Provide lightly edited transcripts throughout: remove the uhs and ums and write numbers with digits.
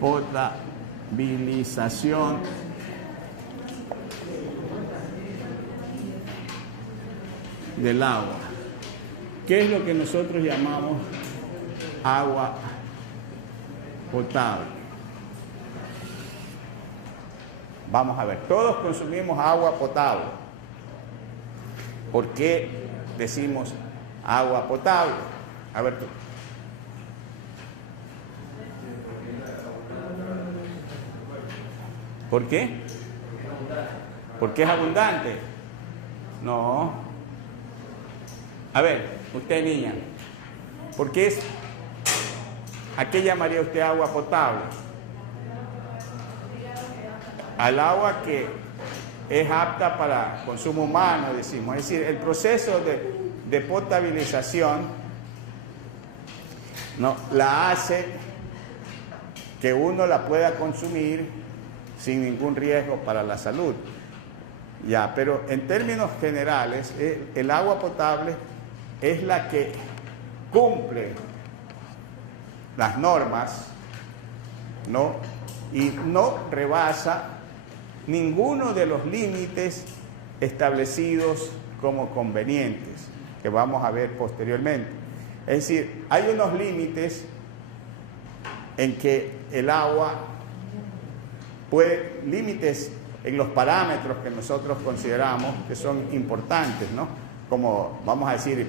potabilización del agua. ¿Qué es lo que nosotros llamamos agua potable? Vamos a ver, todos consumimos agua potable. ¿Por qué decimos agua potable? A ver tú. ¿Por qué? Porque es abundante. No. A ver, usted niña, ¿por qué es? ¿A qué llamaría usted agua potable? Al agua que es apta para consumo humano, decimos. Es decir, el proceso de potabilización no la hace que uno la pueda consumir sin ningún riesgo para la salud. Ya, pero en términos generales, el agua potable es la que cumple las normas, ¿no? Y no rebasa ninguno de los límites establecidos como convenientes, que vamos a ver posteriormente. Es decir, hay unos límites en que el agua puede, límites en los parámetros que nosotros consideramos que son importantes, ¿no? Como, vamos a decir,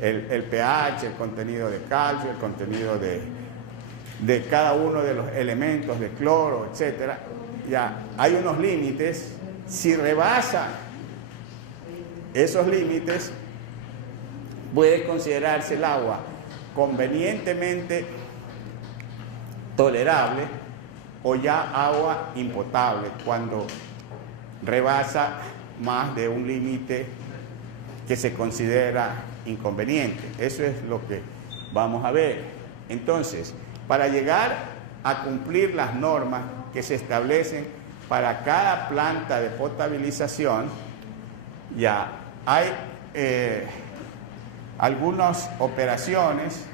el pH, el contenido de calcio, el contenido de cada uno de los elementos de cloro, etcétera. Ya hay unos límites. Si rebasa esos límites, puede considerarse el agua convenientemente tolerable o ya agua impotable cuando rebasa más de un límite que se considera inconveniente. Eso es lo que vamos a ver. Entonces, para llegar a cumplir las normas que se establecen para cada planta de potabilización, ya hay algunas operaciones.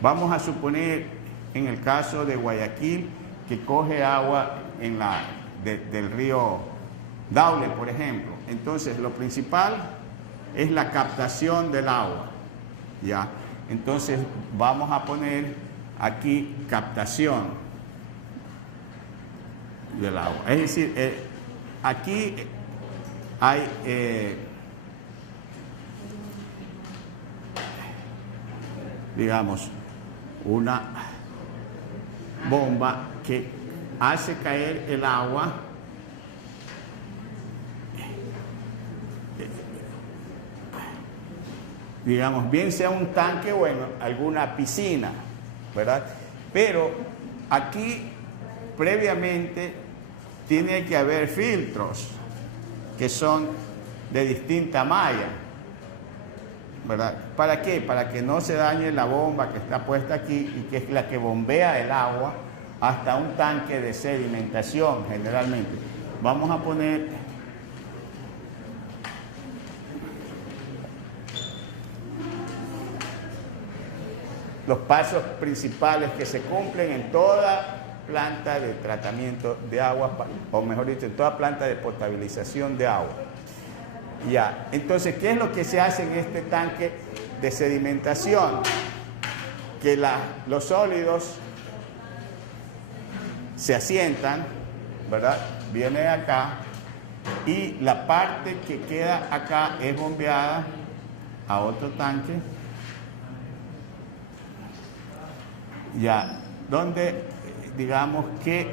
Vamos a suponer en el caso de Guayaquil que coge agua del río Daule, por ejemplo. Entonces, lo principal es la captación del agua, ¿ya? Entonces, vamos a poner aquí captación del agua. Es decir, aquí hay digamos, una bomba que hace caer el agua digamos, bien sea un tanque o en alguna piscina, ¿verdad? Pero aquí previamente tiene que haber filtros que son de distinta malla, ¿verdad? ¿Para qué? Para que no se dañe la bomba que está puesta aquí y que es la que bombea el agua hasta un tanque de sedimentación generalmente. Vamos a poner los pasos principales que se cumplen en toda planta de tratamiento de agua, o mejor dicho, en toda planta de potabilización de agua. Ya, entonces, ¿qué es lo que se hace en este tanque de sedimentación? Que los sólidos se asientan, ¿verdad? Viene acá y la parte que queda acá es bombeada a otro tanque, ya, donde digamos que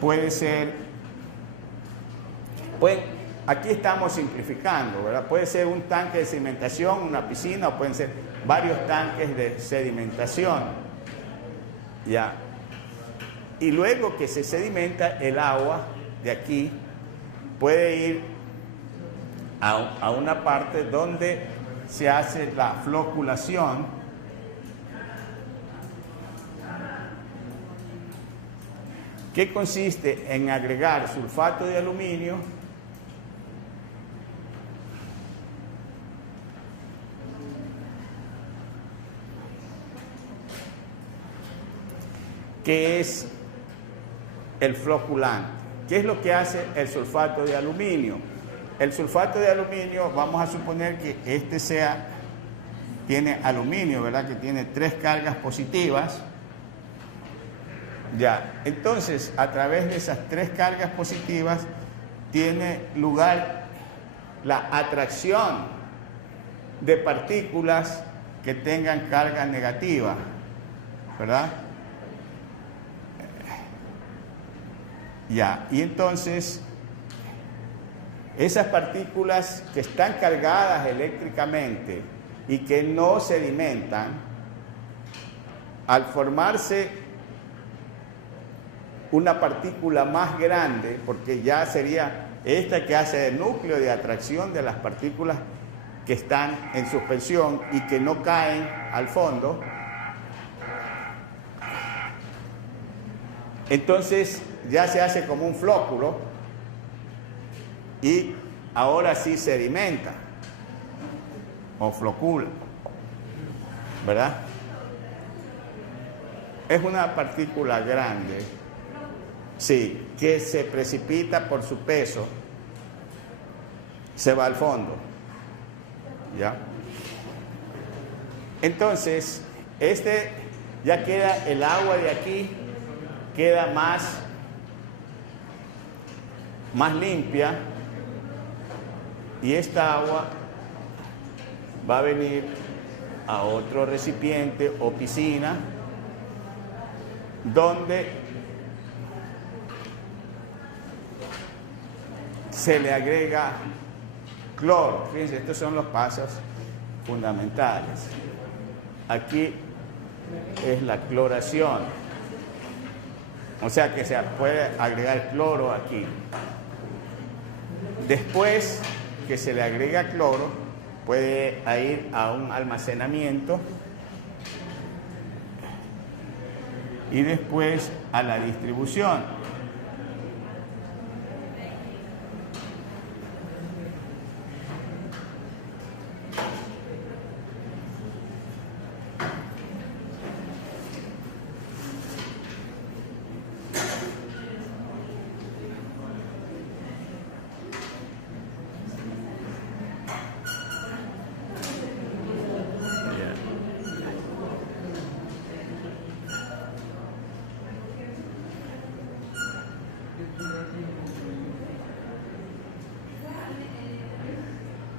puede ser, pues aquí estamos simplificando, ¿verdad? Puede ser un tanque de sedimentación, una piscina, o pueden ser varios tanques de sedimentación, ya. Y luego que se sedimenta el agua de aquí, puede ir a una parte donde se hace la floculación, que consiste en agregar sulfato de aluminio que es el floculante. ¿Qué es lo que hace el sulfato de aluminio? El sulfato de aluminio, vamos a suponer que tiene aluminio, ¿verdad? Que tiene 3 cargas positivas. Ya, entonces, a través de esas 3 cargas positivas, tiene lugar la atracción de partículas que tengan carga negativa, ¿verdad? Ya, y entonces esas partículas que están cargadas eléctricamente y que no sedimentan, al formarse una partícula más grande, porque ya sería esta que hace el núcleo de atracción de las partículas que están en suspensión y que no caen al fondo, entonces ya se hace como un flóculo y ahora sí sedimenta o flocula, ¿verdad? Es una partícula grande, sí, que se precipita por su peso, se va al fondo, ¿ya? Entonces, ya queda el agua de aquí, queda más limpia, y esta agua va a venir a otro recipiente o piscina donde se le agrega cloro. Fíjense, estos son los pasos fundamentales. Aquí es la cloración, o sea que se puede agregar cloro aquí. Después que se le agrega cloro, puede ir a un almacenamiento y después a la distribución.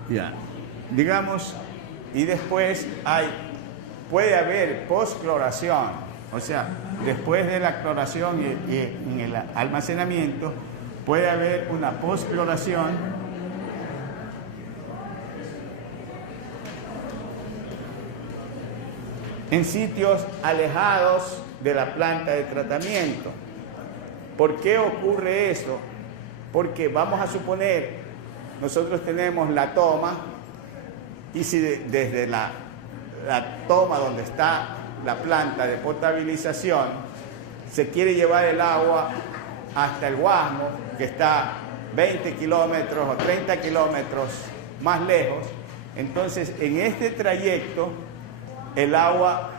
Ya, digamos, y después puede haber postcloración, o sea, después de la cloración y en el almacenamiento, puede haber una postcloración en sitios alejados de la planta de tratamiento. ¿Por qué ocurre eso? Porque vamos a suponer, nosotros tenemos la toma, y si desde la toma donde está la planta de potabilización se quiere llevar el agua hasta el Guasmo, que está 20 kilómetros o 30 kilómetros más lejos, entonces en este trayecto el agua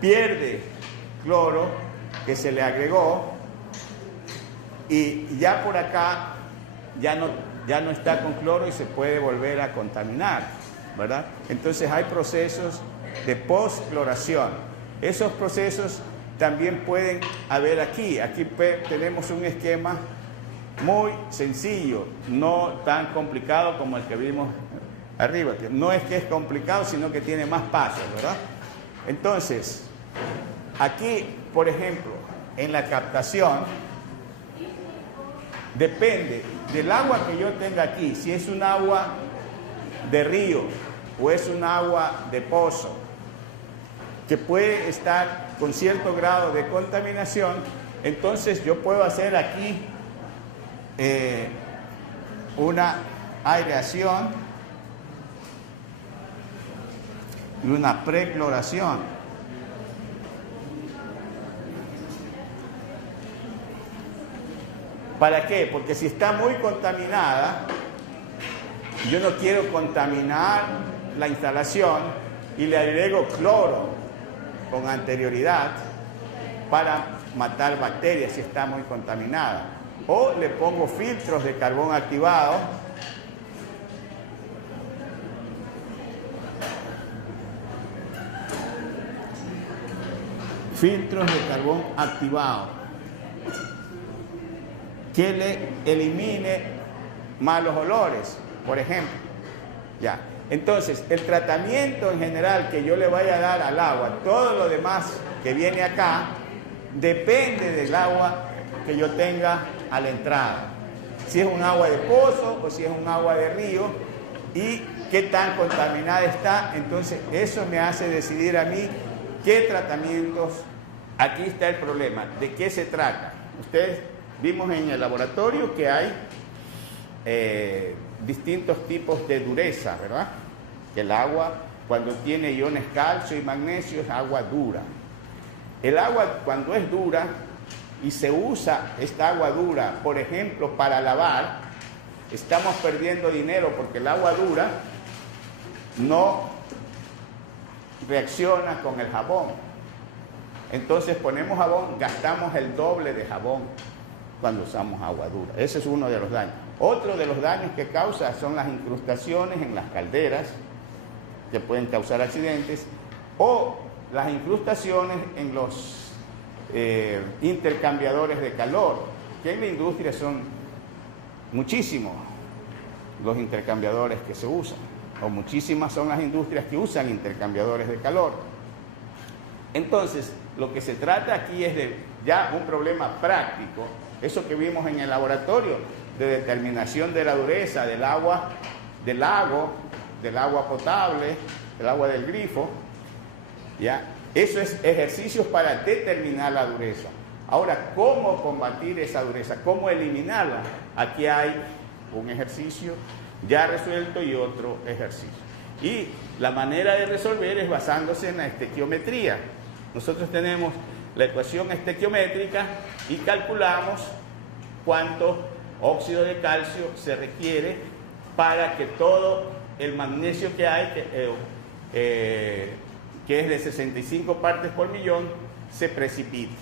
pierde cloro que se le agregó, y ya por acá ya no está con cloro y se puede volver a contaminar, ¿verdad? Entonces hay procesos de postcloración. Esos procesos también pueden haber aquí. Aquí tenemos un esquema muy sencillo, no tan complicado como el que vimos arriba. No es que es complicado, sino que tiene más pasos, ¿verdad? Entonces, aquí, por ejemplo, en la captación, depende del agua que yo tenga aquí, si es un agua de río o es un agua de pozo, que puede estar con cierto grado de contaminación, entonces yo puedo hacer aquí una aireación y una precloración. ¿Para qué? Porque si está muy contaminada, yo no quiero contaminar la instalación y le agrego cloro con anterioridad, para matar bacterias si está muy contaminada. O le pongo filtros de carbón activado. Filtros de carbón activado que le elimine malos olores, por ejemplo. Ya. Entonces, el tratamiento en general que yo le vaya a dar al agua, todo lo demás que viene acá, depende del agua que yo tenga a la entrada. Si es un agua de pozo o si es un agua de río y qué tan contaminada está. Entonces, eso me hace decidir a mí qué tratamientos. Aquí está el problema. ¿De qué se trata? Ustedes vimos en el laboratorio que hay distintos tipos de dureza, ¿verdad? Que el agua, cuando tiene iones calcio y magnesio, es agua dura. El agua, cuando es dura y se usa esta agua dura, por ejemplo, para lavar, estamos perdiendo dinero porque el agua dura no reacciona con el jabón. Entonces ponemos jabón, gastamos el doble de jabón cuando usamos agua dura. Ese es uno de los daños. Otro de los daños que causa son las incrustaciones en las calderas, que pueden causar accidentes, o las incrustaciones en los intercambiadores de calor, que en la industria son muchísimos los intercambiadores que se usan, o muchísimas son las industrias que usan intercambiadores de calor. Entonces, lo que se trata aquí es de ya un problema práctico, eso que vimos en el laboratorio, de determinación de la dureza del agua del lago, del agua potable, del agua del grifo, ¿ya? Eso es ejercicios para determinar la dureza. Ahora, ¿cómo combatir esa dureza? ¿Cómo eliminarla? Aquí hay un ejercicio ya resuelto y otro ejercicio. Y la manera de resolver es basándose en la estequiometría. Nosotros tenemos la ecuación estequiométrica y calculamos cuánto óxido de calcio se requiere para que todo el magnesio que hay, que es de 65 partes por millón, se precipite.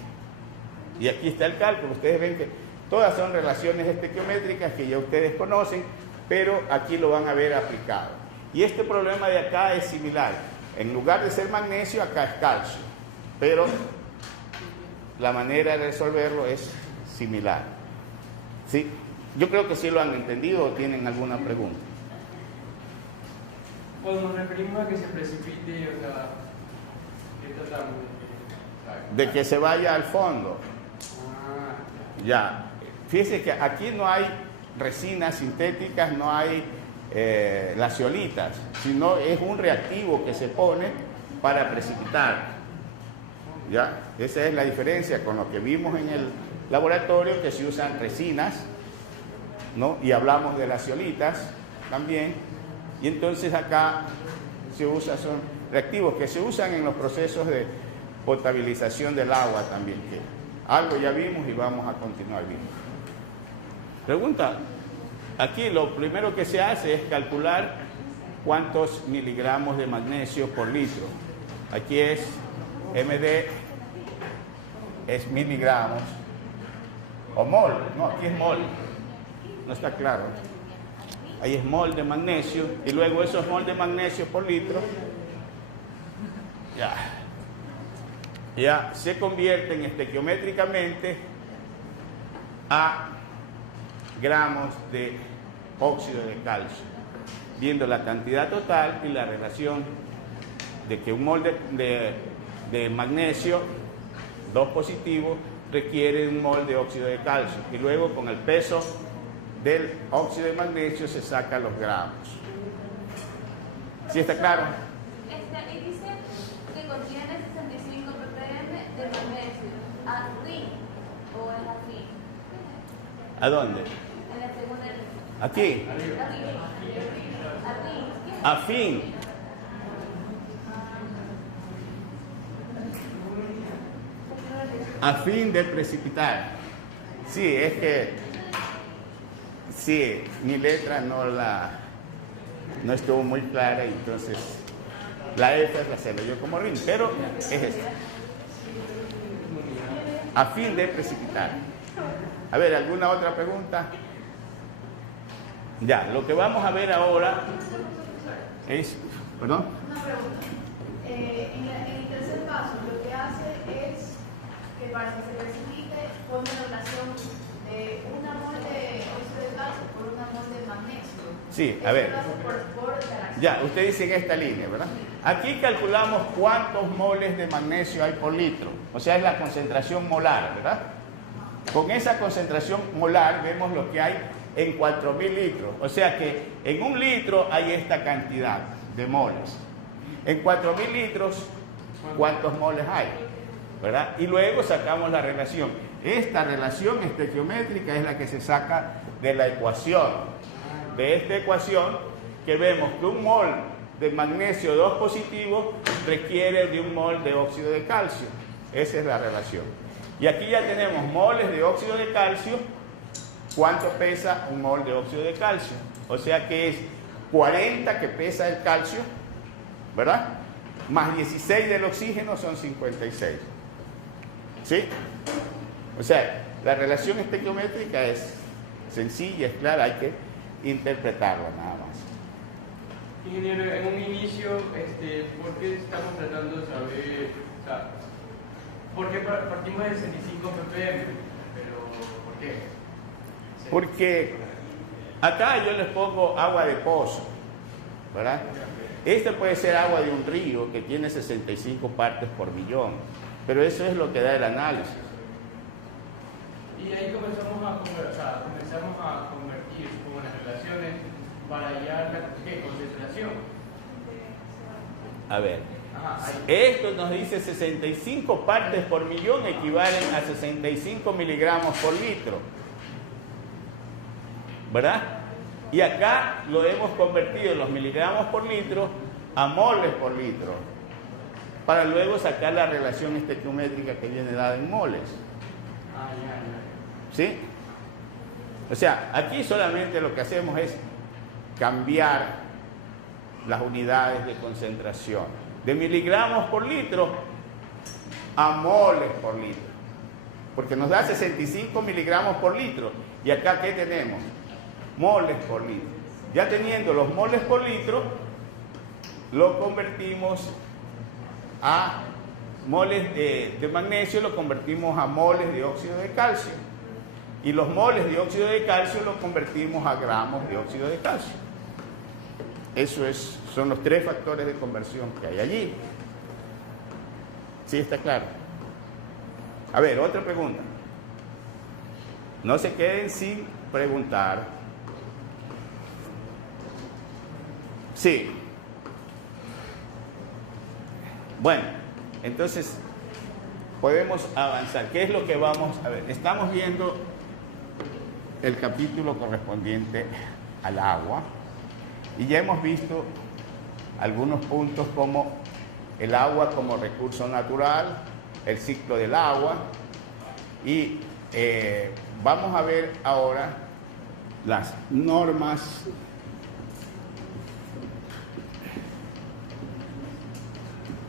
Y aquí está el cálculo. Ustedes ven que todas son relaciones estequiométricas que ya ustedes conocen, pero aquí lo van a ver aplicado. Y este problema de acá es similar. En lugar de ser magnesio, acá es calcio. Pero la manera de resolverlo es similar. ¿Sí? Yo creo que sí lo han entendido o tienen alguna pregunta. Pues nos referimos a que se precipite, o sea, ¿qué tratamos? De que se vaya al fondo. Ya. Fíjense que aquí no hay resinas sintéticas, no hay las zeolitas, sino es un reactivo que se pone para precipitar. ¿Ya? Esa es la diferencia con lo que vimos en el laboratorio, que se usan resinas, ¿no? Y hablamos de las zeolitas también. Y entonces acá se usa, son reactivos que se usan en los procesos de potabilización del agua también, que algo ya vimos y vamos a continuar viendo. Pregunta, aquí lo primero que se hace es calcular cuántos miligramos de magnesio por litro. Aquí es MD, es miligramos, o mol, no, aquí es mol, no está claro. Ahí es mol de magnesio, y luego esos mol de magnesio por litro, ya se convierten estequiométricamente a gramos de óxido de calcio, viendo la cantidad total y la relación de que un mol de magnesio, 2 positivo, requiere un mol de óxido de calcio, y luego con el peso del óxido de magnesio se sacan los gramos. ¿Sí está claro? Y dice que contiene 65 ppm de magnesio. ¿Afín o es afín? ¿A dónde? En la segunda línea. Aquí. Afín. A fin de precipitar. Sí, es que sí, mi letra no estuvo muy clara, y entonces la F la se leyó como RIN, pero es esto. a fin de precipitar. A ver, ¿alguna otra pregunta? Ya, lo que vamos a ver ahora es... ¿Perdón? Una pregunta. En el tercer caso, lo que hace es que para que se precipite pone la relación de una mol de óxido de calcio por una mol de magnesio. Sí, a ver. Eso lo hace por interacción. Ya, usted dice en esta línea, ¿verdad? Aquí calculamos cuántos moles de magnesio hay por litro. O sea, es la concentración molar, ¿verdad? Con esa concentración molar vemos lo que hay en 4.000 litros. O sea que en un litro hay esta cantidad de moles. En 4.000 litros, ¿cuántos moles hay? ¿Verdad? Y luego sacamos la relación. Esta relación estequiométrica es la que se saca de la ecuación. De esta ecuación que vemos que un mol de magnesio 2 positivo requiere de un mol de óxido de calcio. Esa es la relación. Y aquí ya tenemos moles de óxido de calcio. ¿Cuánto pesa un mol de óxido de calcio? O sea que es 40 que pesa el calcio, ¿verdad? Más 16 del oxígeno son 56. ¿Sí? O sea, la relación estequiométrica es sencilla, es clara, hay que interpretarla nada más. Ingeniero, en un inicio, ¿por qué estamos tratando de saber, o sea, por qué partimos de 65 ppm? Pero, ¿por qué? Porque acá yo les pongo agua de pozo, ¿verdad? Este puede ser agua de un río que tiene 65 partes por millón, pero eso es lo que da el análisis. Y ahí comenzamos a convertir como las relaciones para hallar la concentración. A ver, Ajá, ahí. esto nos dice 65 partes por millón equivalen a 65 miligramos por litro, ¿verdad? Y acá lo hemos convertido los miligramos por litro a moles por litro, para luego sacar la relación estequiométrica que viene dada en moles. Ah, ya. ¿Sí? O sea, aquí solamente lo que hacemos es cambiar las unidades de concentración de miligramos por litro a moles por litro, porque nos da 65 miligramos por litro. Y acá, ¿qué tenemos? Moles por litro. Ya teniendo los moles por litro, lo convertimos a moles de magnesio, lo convertimos a moles de óxido de calcio. Y los moles de óxido de calcio lo convertimos a gramos de óxido de calcio. Son los 3 factores de conversión que hay allí. ¿Sí está claro? A ver, otra pregunta. No se queden sin preguntar. Sí. Bueno, entonces podemos avanzar. ¿Qué es lo que vamos a ver? Estamos viendo el capítulo correspondiente al agua y ya hemos visto algunos puntos como el agua como recurso natural, el ciclo del agua y vamos a ver ahora las normas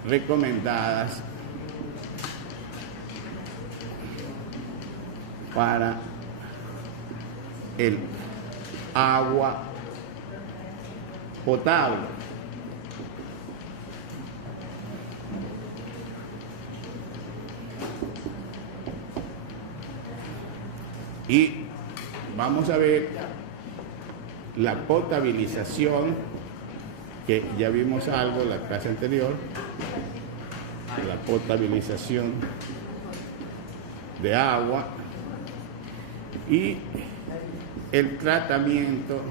recomendadas para el agua potable. Y vamos a ver la potabilización, que ya vimos algo en la clase anterior, la potabilización de agua y el tratamiento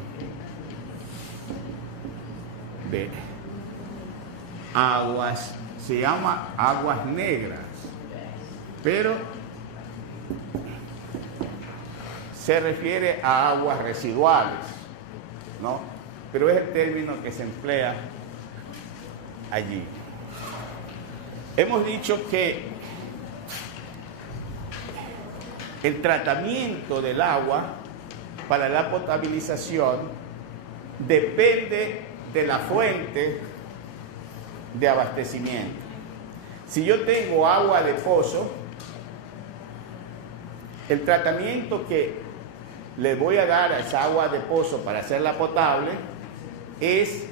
de aguas, se llama aguas negras, pero se refiere a aguas residuales, ¿no? Pero es el término que se emplea allí. Hemos dicho que el tratamiento del agua para la potabilización depende de la fuente de abastecimiento. Si yo tengo agua de pozo, el tratamiento que le voy a dar a esa agua de pozo para hacerla potable es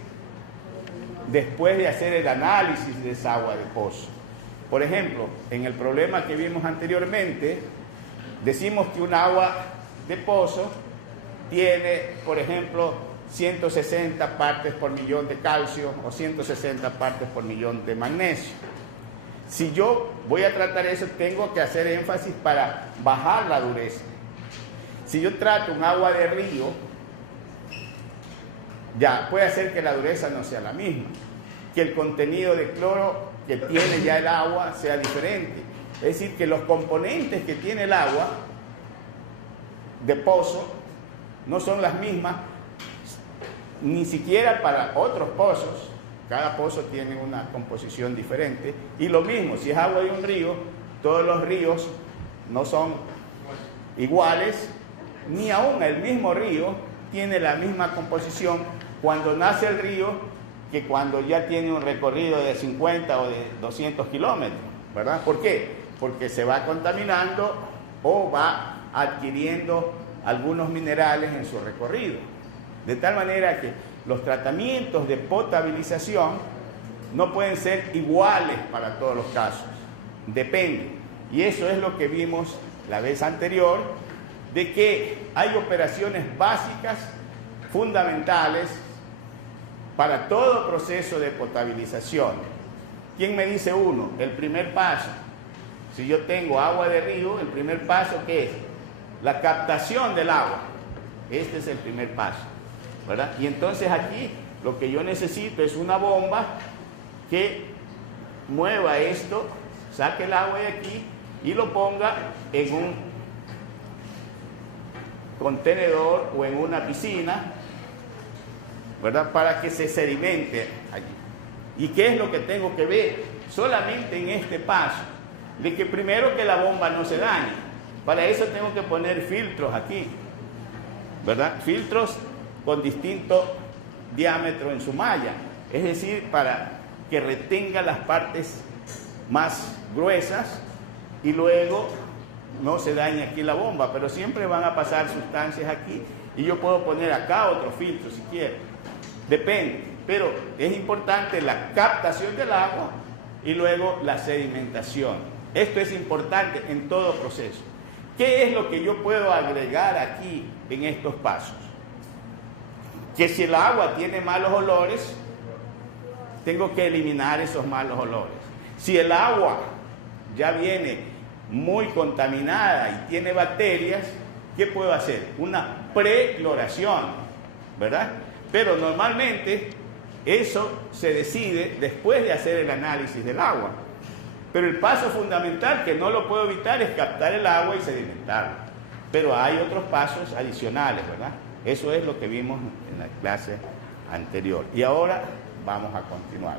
después de hacer el análisis de esa agua de pozo. Por ejemplo, en el problema que vimos anteriormente, decimos que un agua de pozo tiene, por ejemplo, 160 partes por millón de calcio o 160 partes por millón de magnesio. Si yo voy a tratar eso, tengo que hacer énfasis para bajar la dureza. Si yo trato un agua de río, ya puede hacer que la dureza no sea la misma, que el contenido de cloro que tiene ya el agua sea diferente. Es decir, que los componentes que tiene el agua de pozo no son las mismas, ni siquiera para otros pozos. Cada pozo tiene una composición diferente. Y lo mismo, si es agua de un río, todos los ríos no son iguales, ni aún el mismo río tiene la misma composición cuando nace el río que cuando ya tiene un recorrido de 50 o de 200 kilómetros, ¿verdad? ¿Por qué? Porque se va contaminando o va adquiriendo algunos minerales en su recorrido. De tal manera que los tratamientos de potabilización no pueden ser iguales para todos los casos. Depende. Y eso es lo que vimos la vez anterior, de que hay operaciones básicas, fundamentales, para todo proceso de potabilización. ¿Quién me dice uno? El primer paso. Si yo tengo agua de río, el primer paso, ¿qué es? La captación del agua. Este es el primer paso, ¿verdad? Y entonces aquí lo que yo necesito es una bomba que mueva esto, saque el agua de aquí y lo ponga en un contenedor o en una piscina, ¿verdad? Para que se sedimente allí. ¿Y qué es lo que tengo que ver? Solamente en este paso, de que primero que la bomba no se dañe. Para eso tengo que poner filtros aquí, ¿verdad? Filtros con distinto diámetro en su malla, es decir, para que retenga las partes más gruesas y luego no se dañe aquí la bomba, pero siempre van a pasar sustancias aquí y yo puedo poner acá otro filtro si quiero. Depende, pero es importante la captación del agua y luego la sedimentación. Esto es importante en todo proceso. ¿Qué es lo que yo puedo agregar aquí en estos pasos? Que si el agua tiene malos olores, tengo que eliminar esos malos olores. Si el agua ya viene muy contaminada y tiene bacterias, ¿qué puedo hacer? Una precloración, ¿verdad? Pero normalmente eso se decide después de hacer el análisis del agua. Pero el paso fundamental, que no lo puedo evitar, es captar el agua y sedimentarla. Pero hay otros pasos adicionales, ¿verdad? Eso es lo que vimos en la clase anterior. Y ahora vamos a continuar.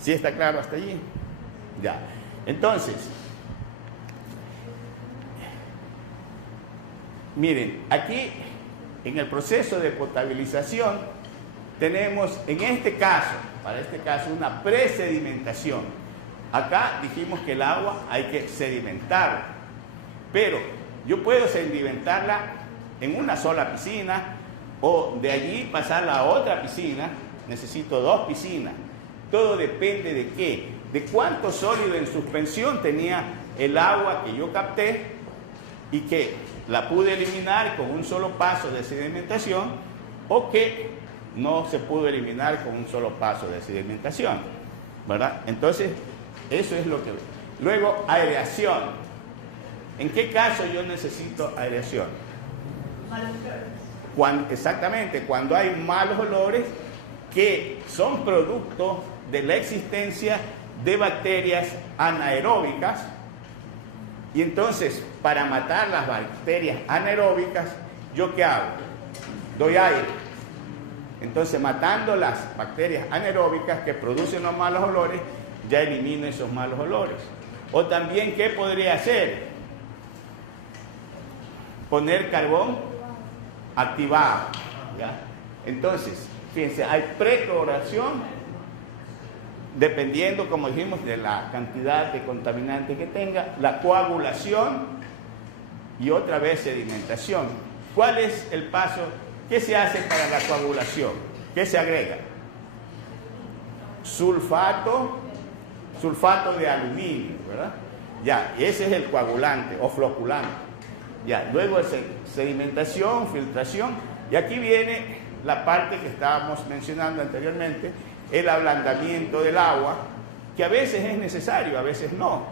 ¿Sí está claro hasta allí? Ya. Entonces, miren, aquí en el proceso de potabilización tenemos en este caso, para este caso, una presedimentación. Acá dijimos que el agua hay que sedimentarla, pero yo puedo sedimentarla en una sola piscina o de allí pasarla a otra piscina. Necesito 2 piscinas. Todo depende de qué, de cuánto sólido en suspensión tenía el agua que yo capté y que la pude eliminar con un solo paso de sedimentación o que no se pudo eliminar con un solo paso de sedimentación, ¿verdad? Entonces, eso es lo que... Luego, aireación. ¿En qué caso yo necesito aireación? Exactamente, cuando hay malos olores que son producto de la existencia de bacterias anaeróbicas. Y entonces, para matar las bacterias anaeróbicas, ¿yo qué hago? Doy aire. Entonces, matando las bacterias anaeróbicas que producen los malos olores, ya elimino esos malos olores. O también, ¿qué podría hacer? Poner carbón activado, ¿ya? Entonces, fíjense, hay precloración, dependiendo, como dijimos, de la cantidad de contaminante que tenga, la coagulación y otra vez sedimentación. ¿Cuál es el paso? ¿Qué se hace para la coagulación? ¿Qué se agrega? Sulfato de aluminio, ¿verdad? Ya, ese es el coagulante o floculante. Ya, luego es sedimentación, filtración, y aquí viene la parte que estábamos mencionando anteriormente, el ablandamiento del agua, que a veces es necesario, a veces no.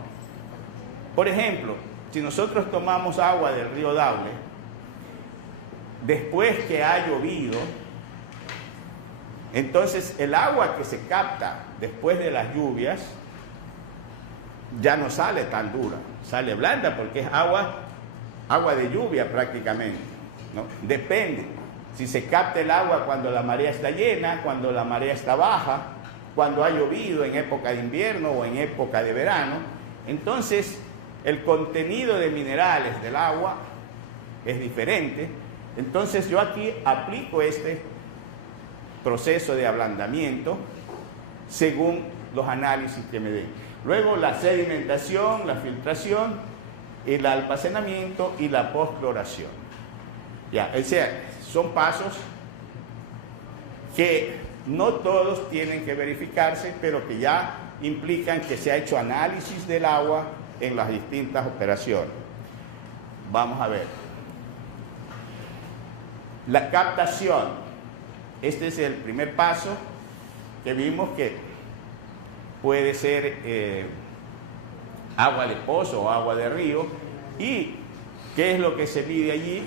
Por ejemplo, si nosotros tomamos agua del río Daule, después que ha llovido, entonces el agua que se capta después de las lluvias ya no sale tan dura, sale blanda porque es agua de lluvia prácticamente, ¿no? Depende, si se capta el agua cuando la marea está llena, cuando la marea está baja, cuando ha llovido en época de invierno o en época de verano, entonces el contenido de minerales del agua es diferente. Entonces yo aquí aplico este proceso de ablandamiento según los análisis que me den. Luego la sedimentación, la filtración, el almacenamiento y la postcloración. Ya, o sea, son pasos que no todos tienen que verificarse, pero que ya implican que se ha hecho análisis del agua en las distintas operaciones. Vamos a ver. La captación. Este es el primer paso que vimos que puede ser agua de pozo o agua de río. ¿Y qué es lo que se mide allí?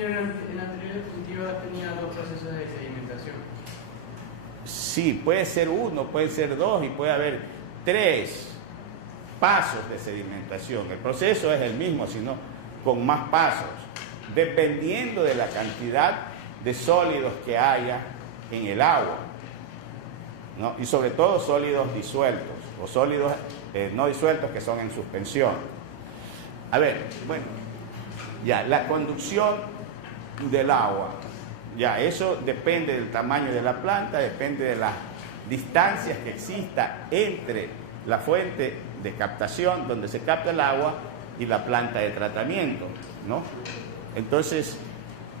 En la anterior diapositiva tenía 2 procesos de sedimentación. Sí, puede ser 1, puede ser 2 y puede haber 3 pasos de sedimentación. El proceso es el mismo, sino con más pasos, dependiendo de la cantidad de sólidos que haya en el agua, ¿no? Y sobre todo sólidos disueltos o sólidos no disueltos que son en suspensión. A ver, bueno, ya la conducción del agua, ya eso depende del tamaño de la planta, depende de las distancias que exista entre la fuente de captación donde se capta el agua y la planta de tratamiento, ¿no? Entonces,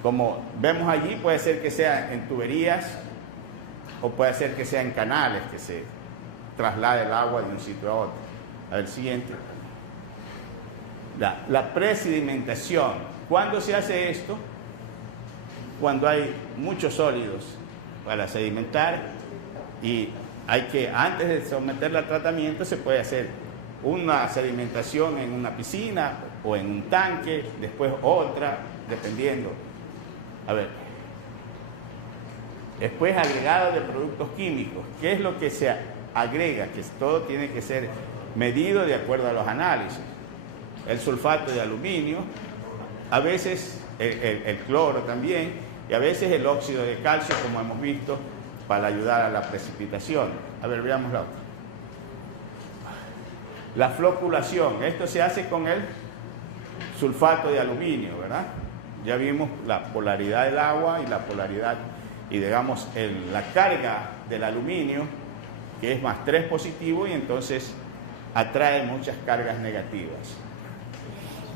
como vemos allí, puede ser que sea en tuberías o puede ser que sea en canales, que se traslade el agua de un sitio a otro. A ver, siguiente. La presedimentación. ¿Cuándo se hace esto? Cuando hay muchos sólidos para sedimentar y hay que, antes de someterla al tratamiento, se puede hacer una sedimentación en una piscina o en un tanque, después otra, dependiendo. A ver, después agregado de productos químicos. ¿Qué es lo que se agrega? Que todo tiene que ser medido de acuerdo a los análisis. El sulfato de aluminio, a veces el cloro también, y a veces el óxido de calcio, como hemos visto, para ayudar a la precipitación. A ver, veamos la otra. La floculación, esto se hace con el sulfato de aluminio, ¿verdad? Ya vimos la polaridad del agua y la polaridad, y digamos, la carga del aluminio, que es más 3 positivo, y entonces atrae muchas cargas negativas.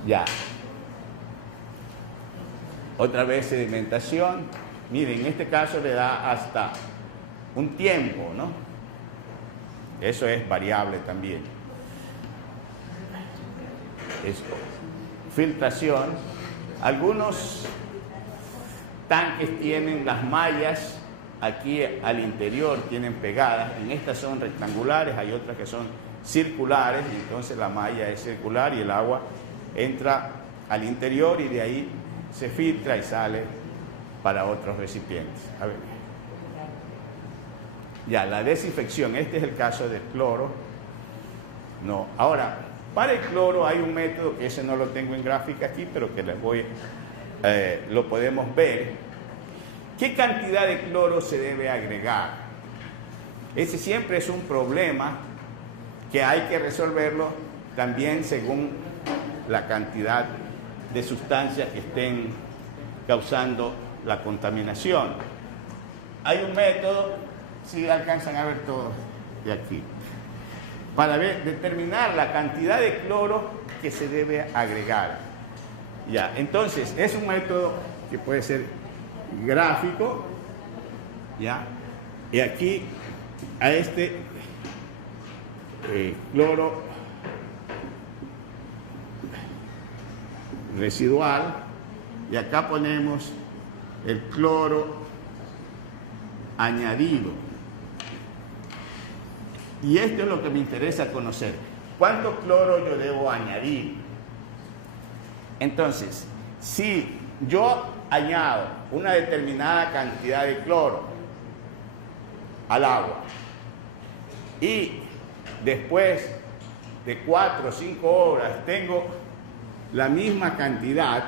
Ya. Otra vez sedimentación. Miren, en este caso le da hasta un tiempo, ¿no? Eso es variable también. Esto. Filtración. Algunos tanques tienen las mallas aquí al interior, tienen pegadas. En estas son rectangulares, hay otras que son circulares, y entonces la malla es circular y el agua entra al interior y de ahí se filtra y sale para otros recipientes. A ver. Ya, la desinfección. Este es el caso del cloro. No. Ahora, para el cloro hay un método, que ese no lo tengo en gráfica aquí, pero que les voy, lo podemos ver. ¿Qué cantidad de cloro se debe agregar? Ese siempre es un problema que hay que resolverlo también según la cantidad de sustancias que estén causando la contaminación. Hay un método, si alcanzan a ver todo de aquí, para determinar la cantidad de cloro que se debe agregar. Ya, entonces es un método que puede ser gráfico, ya, y aquí a este cloro residual, y acá ponemos el cloro añadido. Y esto es lo que me interesa conocer. ¿Cuánto cloro yo debo añadir? Entonces, si yo añado una determinada cantidad de cloro al agua y después de 4 o 5 horas tengo la misma cantidad,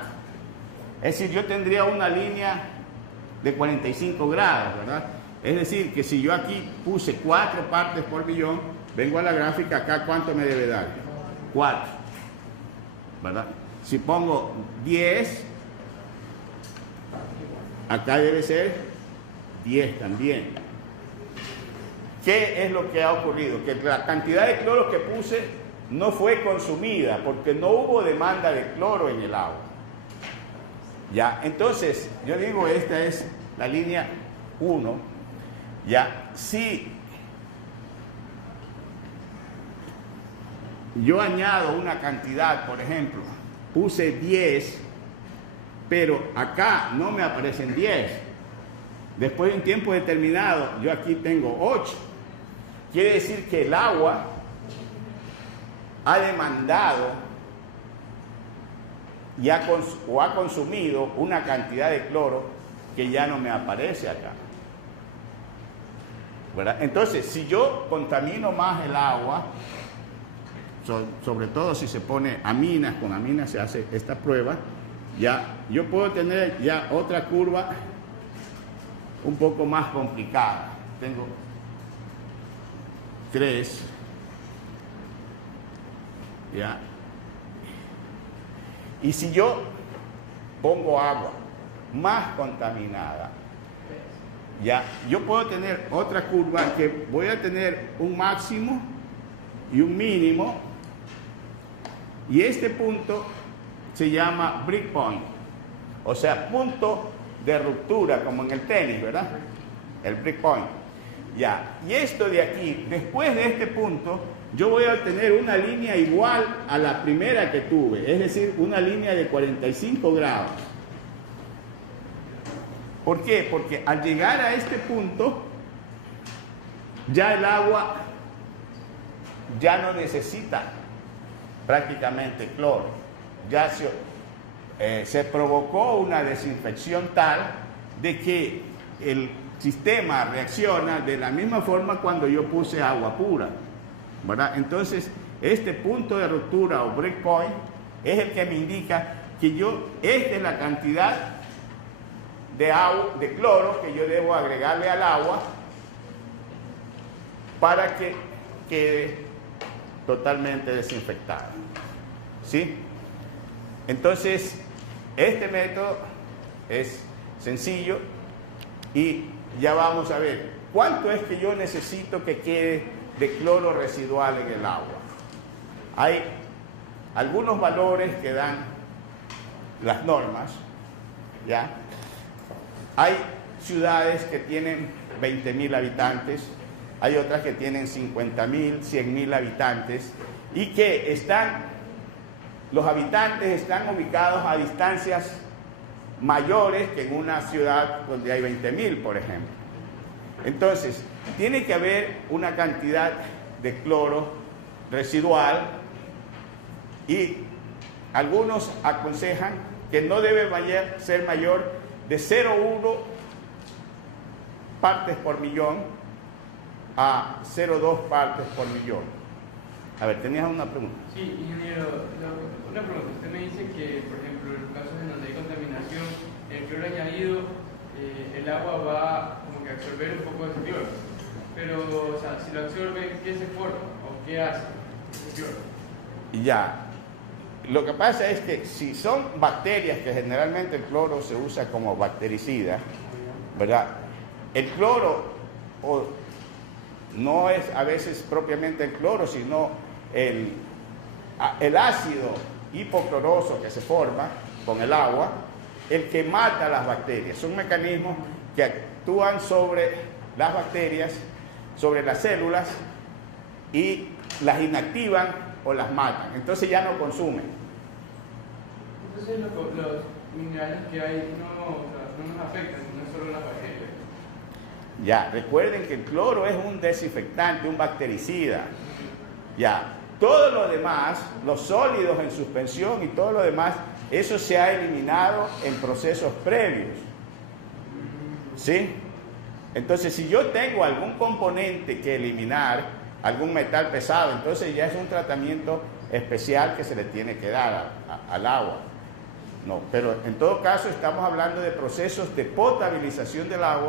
es decir, yo tendría una línea de 45 grados, ¿verdad? Es decir, que si yo aquí puse 4 partes por millón, vengo a la gráfica acá, ¿cuánto me debe dar? 4, ¿verdad? Si pongo 10, acá debe ser 10 también. ¿Qué es lo que ha ocurrido? Que la cantidad de cloro que puse no fue consumida porque no hubo demanda de cloro en el agua. Ya, entonces, yo digo, esta es la línea 1. Ya, si yo añado una cantidad, por ejemplo, puse 10, pero acá no me aparecen 10. Después de un tiempo determinado, yo aquí tengo 8. Quiere decir que el agua ha demandado y ha consumido una cantidad de cloro que ya no me aparece acá, ¿verdad? Entonces, si yo contamino más el agua, sobre todo si se pone aminas, con aminas se hace esta prueba, ya yo puedo tener ya otra curva un poco más complicada. Tengo 3, ya. Y si yo pongo agua más contaminada, ya, yo puedo tener otra curva que voy a tener un máximo y un mínimo, y este punto se llama break point, o sea, punto de ruptura, como en el tenis, ¿verdad? El break point. Ya, y esto de aquí, después de este punto, yo voy a obtener una línea igual a la primera que tuve, es decir, una línea de 45 grados. ¿Por qué? Porque al llegar a este punto, ya el agua ya no necesita prácticamente cloro. Ya se provocó una desinfección tal de que el sistema reacciona de la misma forma cuando yo puse agua pura, ¿verdad? Entonces, este punto de ruptura o break point es el que me indica que esta es la cantidad de cloro que yo debo agregarle al agua para que quede totalmente desinfectada, ¿sí? Entonces, este método es sencillo y ya vamos a ver cuánto es que yo necesito que quede de cloro residual en el agua. Hay algunos valores que dan las normas, ¿ya? Hay ciudades que tienen 20.000 habitantes, hay otras que tienen 50.000, 100.000 habitantes y que los habitantes están ubicados a distancias mayores que en una ciudad donde hay 20.000, por ejemplo. Entonces, tiene que haber una cantidad de cloro residual y algunos aconsejan que no debe ser mayor de 0,1 partes por millón a 0,2 partes por millón. A ver, ¿tenías una pregunta? Sí, ingeniero, una pregunta. Usted me dice que, por ejemplo, en los casos en donde hay contaminación, el cloro añadido, el agua va como que a absorber un poco de ese cloro. Pero, o sea, si lo absorbe, ¿qué se forma? ¿O qué hace ese cloro? Ya. Lo que pasa es que si son bacterias, que generalmente el cloro se usa como bactericida, ¿verdad? El cloro no es a veces propiamente el cloro, sino el ácido hipocloroso que se forma, con el agua, el que mata las bacterias. Son mecanismos que actúan sobre las bacterias, sobre las células, y las inactivan o las matan. Entonces ya no consumen. Entonces los minerales que hay no nos afectan, no solo las bacterias. Ya, recuerden que el cloro es un desinfectante, un bactericida. Ya, todo lo demás, los sólidos en suspensión y todo lo demás, eso se ha eliminado en procesos previos. ¿Sí? Entonces, si yo tengo algún componente que eliminar, algún metal pesado, entonces ya es un tratamiento especial que se le tiene que dar al agua. No, pero en todo caso estamos hablando de procesos de potabilización del agua.